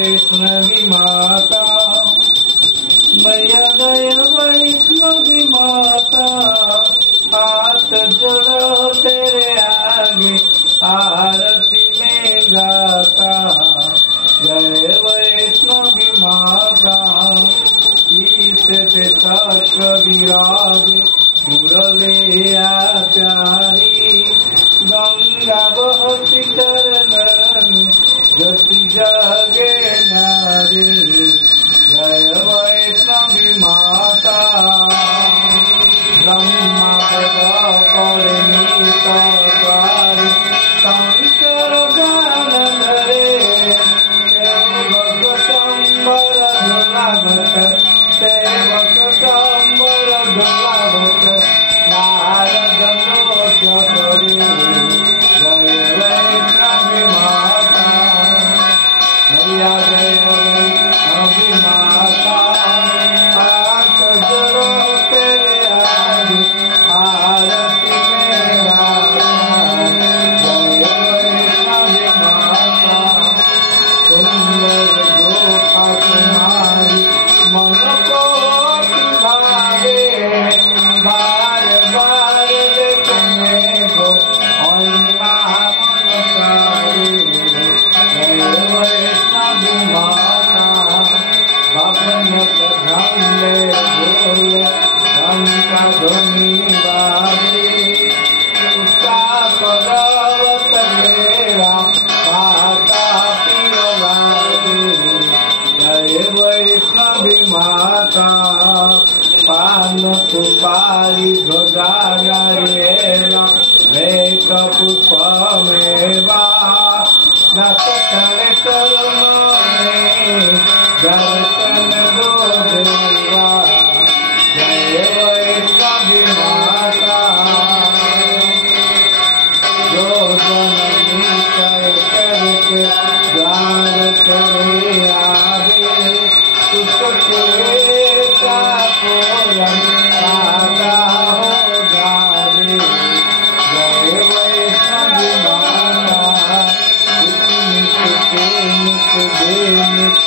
वैष्णवी माता, मैया जय वैष्णवी माता, हाथ जोड़ो तेरे आगे आरती में गाता। जय वैष्णवी माता, शीश पे चक्र विराजे मुरलिया प्यारी, गंगा बहती चरण में ज्योति जगे नारी। जय वैष्णवी माता, ब्रह्मा परिणीत द्वारे शंकर गान धरे, सेवक शंबर दुलाभत, सेवक शंबर दुलाभत, नारद नृत्य करे। जय वैष्णवी माता, मैया जय वैष्णवी माता, हाथ जोड़ो तेरे आगे आरती में गाता। जय वैष्णवी माता, सुंदर गोपा कुमारी मन को भावे, बार बार देखने को महिमा मन सारे। जय वैष्णवी माता, बापन प्रधान बोले शंका ध्वनि बाजे, उसका पर्वत तेरा माता पियो लागे। जय वैष्णवी माता, पान सुपारी ध्वजा गारेला वेक पुष्प मेवा, दस खड़े चरणों में दर्शन दो देवा। जय वैष्णवी माता, जो जननी कर करके द्वार तेरे आगे, उसके पूरन आता हो जावे। जय वैष्णवी माता, नित के नित दे नित